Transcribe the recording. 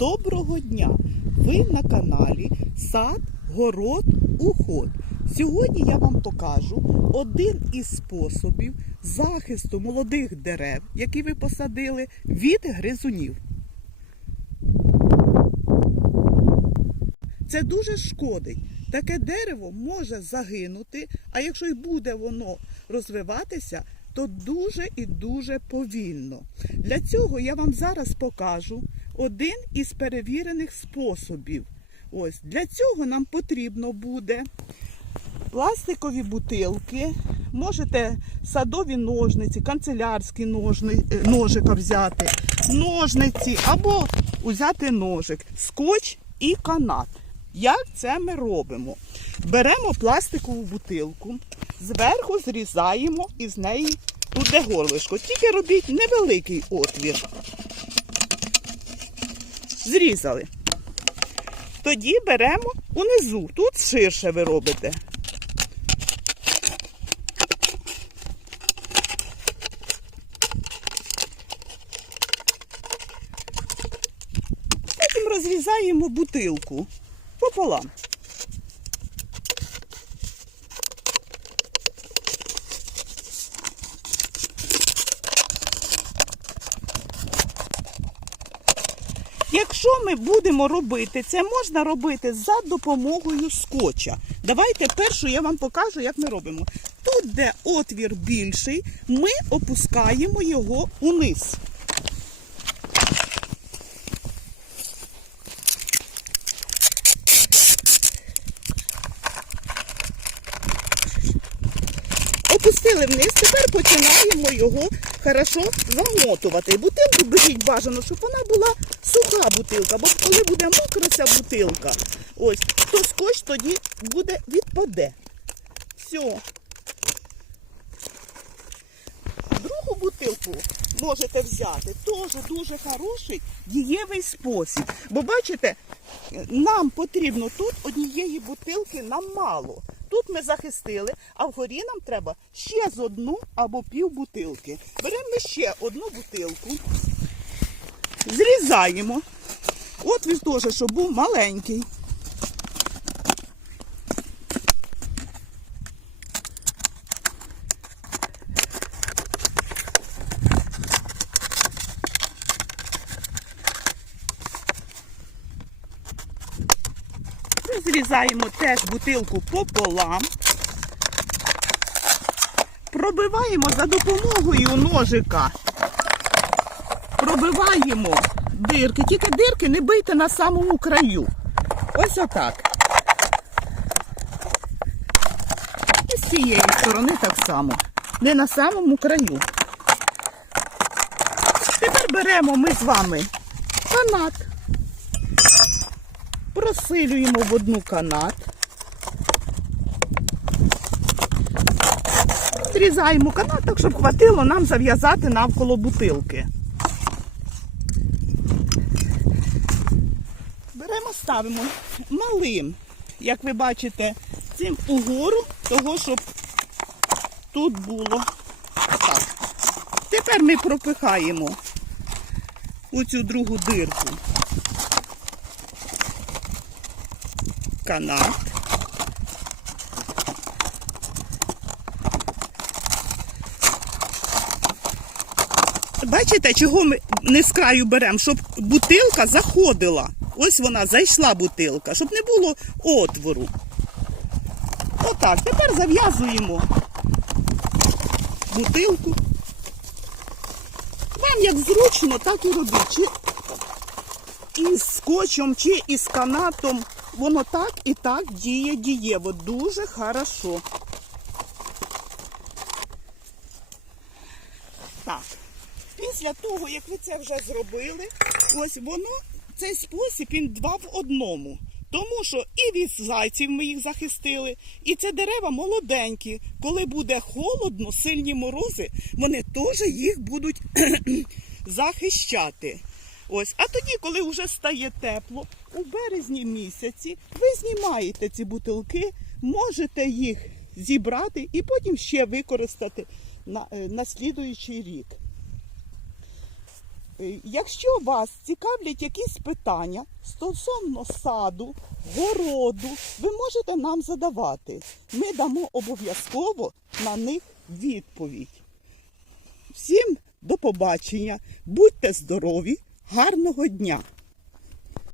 Доброго дня! Ви на каналі Сад, Город, Уход. Сьогодні я вам покажу один із способів захисту молодих дерев, які ви посадили, від гризунів. Це дуже шкодить. Таке дерево може загинути, а якщо й буде воно розвиватися, то дуже і дуже повільно. Для цього я вам зараз покажу один із перевірених способів. Ось для цього нам потрібно буде пластикові бутилки, можете садові ножниці, канцелярські ножни, е, ножика взяти, ножниці або взяти ножик, скотч і канат. Як це ми робимо? Беремо пластикову бутилку, зверху зрізаємо і з неї тут де горлишко. Тільки робіть невеликий отвір. Зрізали. Тоді беремо унизу. Тут ширше ви робите. Потім розрізаємо бутилку пополам. Якщо ми будемо робити, це можна робити за допомогою скотча. Давайте першу я вам покажу, як ми робимо. Тут, де отвір більший, ми опускаємо його униз. Опустили вниз, тепер починаємо його хорошо замотувати. Бутилку беріть бажано, щоб вона була суха бутилка, бо коли буде мокра ця бутилка, ось, то скотч тоді буде відпаде. Все. Другу бутилку можете взяти. Теж дуже хороший дієвий спосіб. Бо бачите, нам потрібно тут однієї бутилки нам мало. Тут ми захистили, а вгорі нам треба ще з одну або пів бутилки. Беремо ще одну бутилку, зрізаємо. От він теж, щоб був маленький. Розрізаємо теж бутилку пополам. Пробиваємо за допомогою ножика. Пробиваємо дирки. Тільки дирки не бийте на самому краю. Ось отак. І з цієї сторони так само. Не на самому краю. Тепер беремо ми з вами канат просилюємо в одну канат. Зрізаємо канат, так, щоб хватило нам зав'язати навколо бутилки. Беремо, ставимо малим, як ви бачите, цим угору, того, щоб тут було так. Тепер ми пропихаємо у цю другу дирку. Канат. Бачите, чого ми не з краю беремо, щоб бутилка заходила. Ось вона зайшла бутилка, щоб не було отвору. Отак, тепер зав'язуємо бутилку. Вам як зручно, так і робіть. Із скотчем, чи із канатом. Воно так і так діє дієво. Дуже хорошо. Так. Після того, як ви це вже зробили, ось воно, цей спосіб він два в одному. Тому що і від зайців ми їх захистили, і це дерева молоденькі. Коли буде холодно, сильні морози, вони теж їх будуть захищати. Ось, а тоді, коли вже стає тепло, у березні місяці ви знімаєте ці бутилки, можете їх зібрати і потім ще використати на, е, на слідуючий рік. Е, Якщо вас цікавлять якісь питання стосовно саду, городу, ви можете нам задавати. Ми дамо обов'язково на них відповідь. Всім до побачення, будьте здорові, гарного дня!